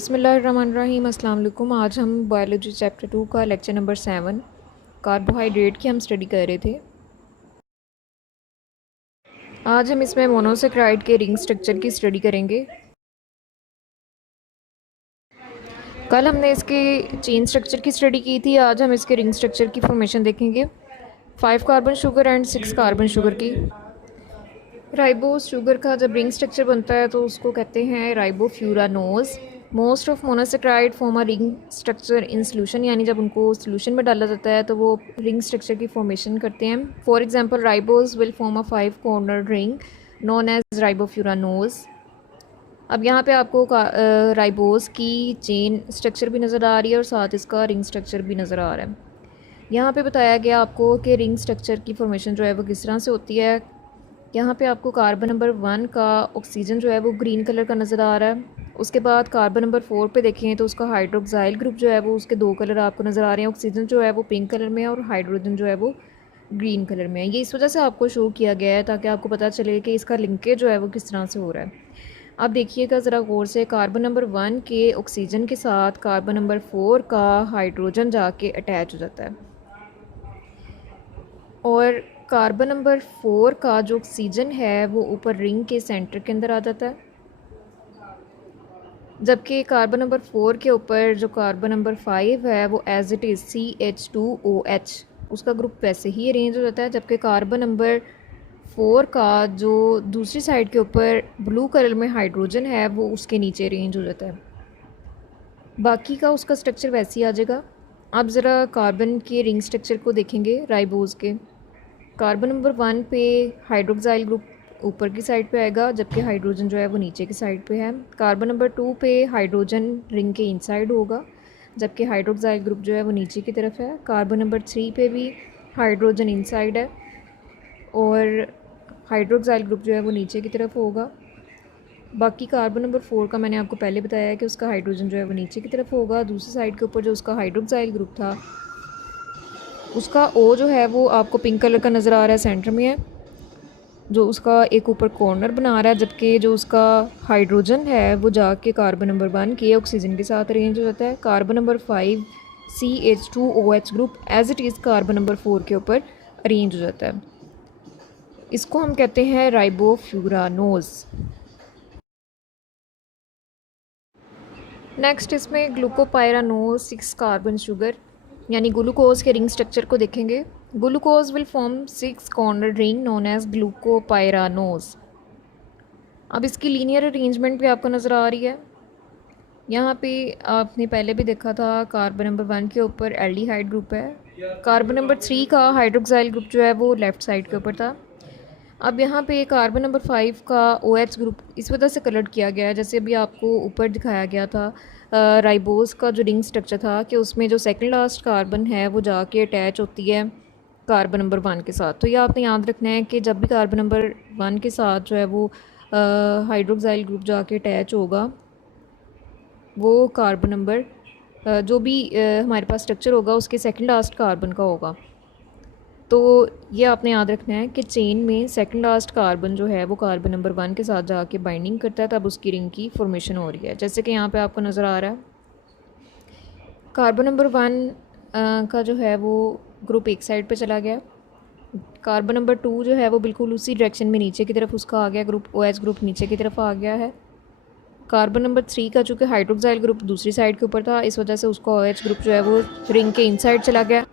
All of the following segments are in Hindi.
बिस्मिल्लाहिर्रहमानिर्रहीम। अस्सलाम वालेकुम। आज हम बायोलॉजी चैप्टर 2 का लेक्चर नंबर 7 कार्बोहाइड्रेट की हम स्टडी कर रहे थे। आज हम इसमें मोनोसेक्राइड के रिंग स्ट्रक्चर की स्टडी करेंगे। कल हमने इसके चेन स्ट्रक्चर की स्टडी की थी, आज हम इसके रिंग स्ट्रक्चर की फॉर्मेशन देखेंगे। 5 carbon sugar and 6 carbon sugar की। राइबोस शुगर का जब रिंग स्ट्रक्चर बनता है तो उसको कहते हैं ribofuranose. Most of monosaccharide form a ring structure in solution, यानी जब उनको सोल्यूशन में डाला जाता है तो वो रिंग स्ट्रक्चर की फॉर्मेशन करते हैं। For example ribose will form a 5 corner ring known as ribofuranose. अब यहाँ पे आपको राइबोस की चेन स्ट्रक्चर भी नज़र आ रही है और साथ इसका रिंग स्ट्रक्चर भी नज़र आ रहा है। यहाँ पे बताया गया आपको कि रिंग स्ट्रक्चर की फॉर्मेशन जो है वो किस तरह से होती है। यहाँ पे आपको कार्बन नंबर 1 का ऑक्सीजन जो है वो ग्रीन कलर का नज़र आ रहा है। उसके बाद कार्बन नंबर 4 पे देखें तो उसका हाइड्रोक्साइल ग्रुप जो है वो उसके 2 कलर आपको नज़र आ रहे हैं। ऑक्सीजन जो है वो पिंक कलर में है और हाइड्रोजन जो है वो ग्रीन कलर में है। ये इस वजह से आपको शो किया गया है ताकि आपको पता चले कि इसका लिंकेज जो है वो किस तरह से हो रहा है। अब देखिएगा ज़रा गौर से, कार्बन नंबर 1 के ऑक्सीजन के साथ कार्बन नंबर 4 का हाइड्रोजन जाके अटैच हो जाता है और कार्बन नंबर 4 का जो ऑक्सीजन है वो ऊपर रिंग के सेंटर के अंदर आ जाता है, जबकि कार्बन नंबर 4 के ऊपर जो कार्बन नंबर 5 है वो एज इट इज़ CH2OH उसका ग्रुप वैसे ही अरेंज हो जाता है, जबकि कार्बन नंबर 4 का जो दूसरी साइड के ऊपर ब्लू कलर में हाइड्रोजन है वो उसके नीचे अरेंज हो जाता है। बाकी का उसका स्ट्रक्चर वैसे ही आ जाएगा। अब ज़रा कार्बन के रिंग स्ट्रक्चर को देखेंगे राइबोस के। कार्बन नंबर 1 पे हाइड्रोक्साइल ग्रुप ऊपर की साइड पे आएगा, जबकि हाइड्रोजन जो है वो नीचे की साइड पे है। कार्बन नंबर 2 पे हाइड्रोजन रिंग के इनसाइड होगा, जबकि हाइड्रोक्साइल ग्रुप जो है वो नीचे की तरफ है। कार्बन नंबर 3 पे भी हाइड्रोजन इनसाइड है और हाइड्रोक्साइल ग्रुप जो है वो नीचे की तरफ होगा। बाकी कार्बन नंबर 4 का मैंने आपको पहले बताया है कि उसका हाइड्रोजन जो है वो नीचे की तरफ होगा। दूसरी साइड के ऊपर जो उसका हाइड्रोक्साइल ग्रुप था उसका O जो है वो आपको पिंक कलर का नज़र आ रहा है, सेंटर में है, जो उसका एक ऊपर कॉर्नर बना रहा है, जबकि जो उसका हाइड्रोजन है वो जाके कार्बन नंबर 1 के ऑक्सीजन के साथ अरेंज हो जाता है। Carbon number 5 CH2OH group as it is carbon number 4 के ऊपर अरेंज हो जाता है। इसको हम कहते हैं राइबोफ्यूरानोज। नेक्स्ट इसमें ग्लूकोपायरानोज 6 कार्बन शुगर यानी ग्लूकोज के रिंग स्ट्रक्चर को देखेंगे। Glucose will form 6 corner ring known as glucopyranose. अब इसकी लीनियर अरेंजमेंट भी आपको नज़र आ रही है। यहाँ पे आपने पहले भी देखा था, कार्बन नंबर 1 के ऊपर एल्डिहाइड ग्रुप है। कार्बन नंबर 3 का हाइड्रोक्साइल ग्रुप जो है वो लेफ़्ट साइड के ऊपर था। अब यहाँ पे कार्बन नंबर 5 का OH ग्रुप इस वजह से कलर किया गया है, जैसे अभी आपको ऊपर दिखाया गया था राइबोस का जो रिंग स्ट्रक्चर था कि उसमें जो सेकंड लास्ट कार्बन है वो जाके अटैच होती है कार्बन नंबर 1 के साथ। तो ये आपने याद रखना है कि जब भी कार्बन नंबर 1 के साथ जो है वो हाइड्रोक्साइल ग्रुप जाके अटैच होगा, वो कार्बन नंबर जो भी हमारे पास स्ट्रक्चर होगा उसके सेकंड लास्ट कार्बन का होगा। तो ये आपने याद रखना है कि चेन में सेकंड लास्ट कार्बन जो है वो कार्बन नंबर 1 के साथ जाके बाइंडिंग करता है, तब उसकी रिंग की फॉर्मेशन हो रही है, जैसे कि यहाँ पे आपको नज़र आ रहा है। कार्बन नंबर 1 का जो है वो ग्रुप एक साइड पे चला गया। कार्बन नंबर 2 जो है वो बिल्कुल उसी डायरेक्शन में नीचे की तरफ उसका आ गया, ग्रुप OH ग्रुप नीचे की तरफ आ गया है। कार्बन नंबर 3 का चूँकि हाइड्रोक्साइल ग्रुप दूसरी साइड के ऊपर था, इस वजह से उसका OH ग्रुप जो है वो रिंग के इनसाइड चला गया।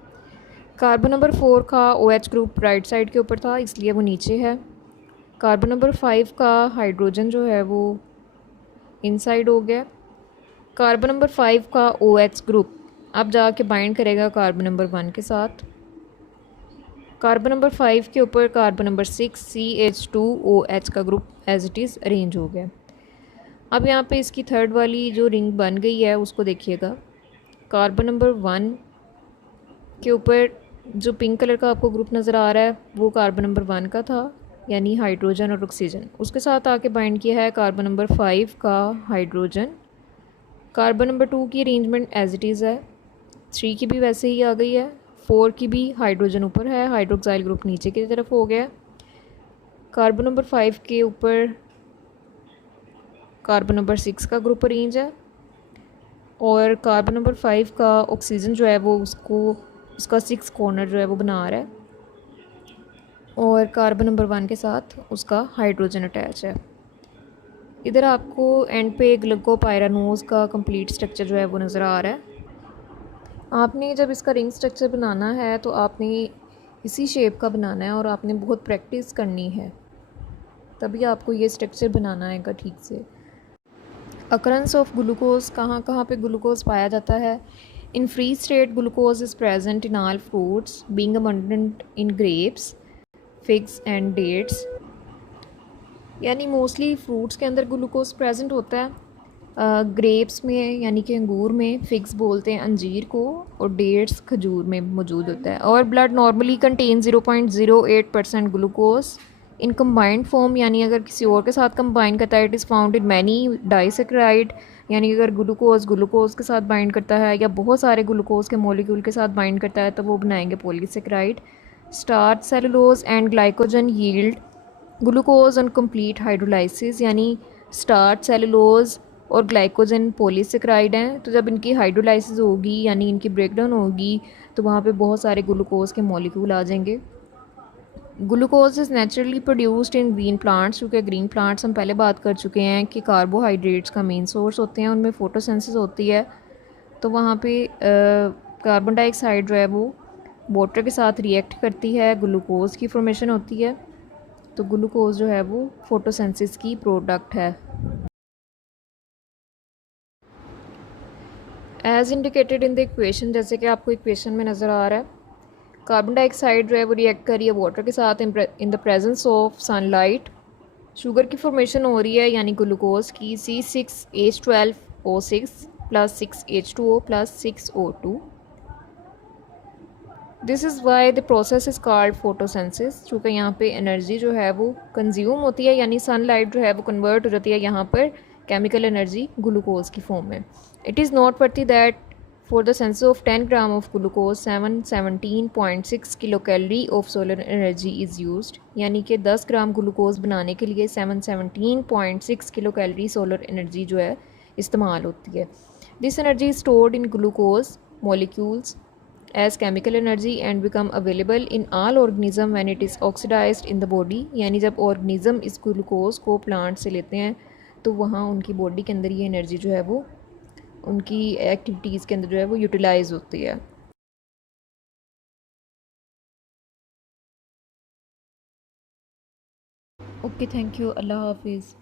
कार्बन नंबर 4 का OH ग्रुप राइट साइड के ऊपर था, इसलिए वो नीचे है। कार्बन नंबर 5 का हाइड्रोजन जो है वो इनसाइड हो गया। कार्बन नंबर 5 का OH ग्रुप अब जाके बाइंड करेगा कार्बन नंबर 1 के साथ। कार्बन नंबर 5 के ऊपर कार्बन नंबर 6 CH2OH का group as it is arrange हो गया। अब यहाँ पे इसकी थर्ड वाली जो रिंग बन गई है उसको देखिएगा। कार्बन नंबर 1 के ऊपर जो पिंक कलर का आपको ग्रुप नज़र आ रहा है वो कार्बन नंबर 1 का था, यानी हाइड्रोजन और ऑक्सीजन। उसके साथ आके बाइंड किया है कार्बन नंबर 5 का हाइड्रोजन। कार्बन नंबर 2 की अरेंजमेंट एज इट इज़ है, 3 की भी वैसे ही आ गई है, 4 की भी हाइड्रोजन ऊपर है, हाइड्रोक्साइल ग्रुप नीचे की तरफ हो गया। कार्बन नंबर 5 के ऊपर कार्बन नंबर 6 का ग्रुप अरेंज है। और कार्बन नंबर 5 का ऑक्सीजन जो है वो उसका 6 कॉर्नर जो है वो बना रहा है, और कार्बन नंबर 1 के साथ उसका हाइड्रोजन अटैच है। इधर आपको एंड पे ग्लूकोपाइरानोज का कंप्लीट स्ट्रक्चर जो है वो नज़र आ रहा है। आपने जब इसका रिंग स्ट्रक्चर बनाना है तो आपने इसी शेप का बनाना है और आपने बहुत प्रैक्टिस करनी है, तभी आपको ये स्ट्रक्चर बनाना आएगा ठीक से। अकरेंस ऑफ ग्लूकोज, कहाँ कहाँ पे ग्लूकोज पाया जाता है। In free state glucose is present in all fruits being abundant in grapes, figs and dates. यानी मोस्टली फ्रूट्स के अंदर ग्लूकोज प्रेजेंट होता है, ग्रेप्स में यानी कि अंगूर में, फिग्स बोलते हैं अंजीर को, और डेट्स खजूर में मौजूद होता है। और blood normally contain 0.08% glucose in combined form, यानी अगर किसी और के साथ कंबाइन करता है it is found in many disaccharide, यानी अगर ग्लूकोज के साथ बाइंड करता है या बहुत सारे ग्लूकोज के मॉलिक्यूल के साथ बाइंड करता है तो वो बनाएंगे polysaccharide. Starch, cellulose and glycogen yield glucose on complete hydrolysis, यानी स्टार्च, सेलुलोज और ग्लाइकोजन पॉलीसेक्राइड हैं, तो जब इनकी हाइड्रोलाइसिस होगी यानी इनकी ब्रेकडाउन होगी तो वहाँ पे बहुत सारे ग्लूकोज के मॉलिक्यूल आ जाएंगे। Glucose is naturally produced in green plants, क्योंकि ग्रीन प्लांट्स हम पहले बात कर चुके हैं कि कार्बोहाइड्रेट्स का मेन सोर्स होते हैं, उनमें फोटोसिंथेसिस होती है, तो वहाँ पे कार्बन डाइऑक्साइड जो है वो वाटर के साथ रिएक्ट करती है, ग्लूकोज की फॉर्मेशन होती है, तो ग्लूकोज जो है वो फोटोसिंथेसिस की प्रोडक्ट है। As indicated in the equation, जैसे कि आपको इक्वेशन में नज़र आ रहा है, कार्बन डाइऑक्साइड जो है वो रिएक्ट कर रही है वाटर के साथ in the presence of sunlight, sugar की फॉर्मेशन हो रही है यानी ग्लूकोज की, C6H12O6 plus 6H2O plus 6O2। This is why the process is called photosynthesis, चूँकि यहाँ पे एनर्जी जो है वो कंज्यूम होती है, यानी सनलाइट जो है वो कन्वर्ट हो जाती है यहाँ पर केमिकल एनर्जी ग्लूकोज की फॉर्म में। It is not worthy that for the sense of 10 gram of glucose 717.6 kilo calorie of solar energy is used, यानी कि 10 ग्राम ग्लूकोज बनाने के लिए 717.6 किलो कैलोरी सोलर एनर्जी जो है इस्तेमाल होती है। This energy is stored in glucose molecules as chemical energy and become available in all organism when it is oxidized in the body, यानी जब ऑर्गेनिज्म इस ग्लूकोज को प्लांट से लेते हैं तो वहाँ उनकी बॉडी के अंदर ये एनर्जी जो है वो उनकी एक्टिविटीज़ के अंदर जो है वो यूटिलाइज होती है। ओके, थैंक यू, अल्लाह हाफिज़।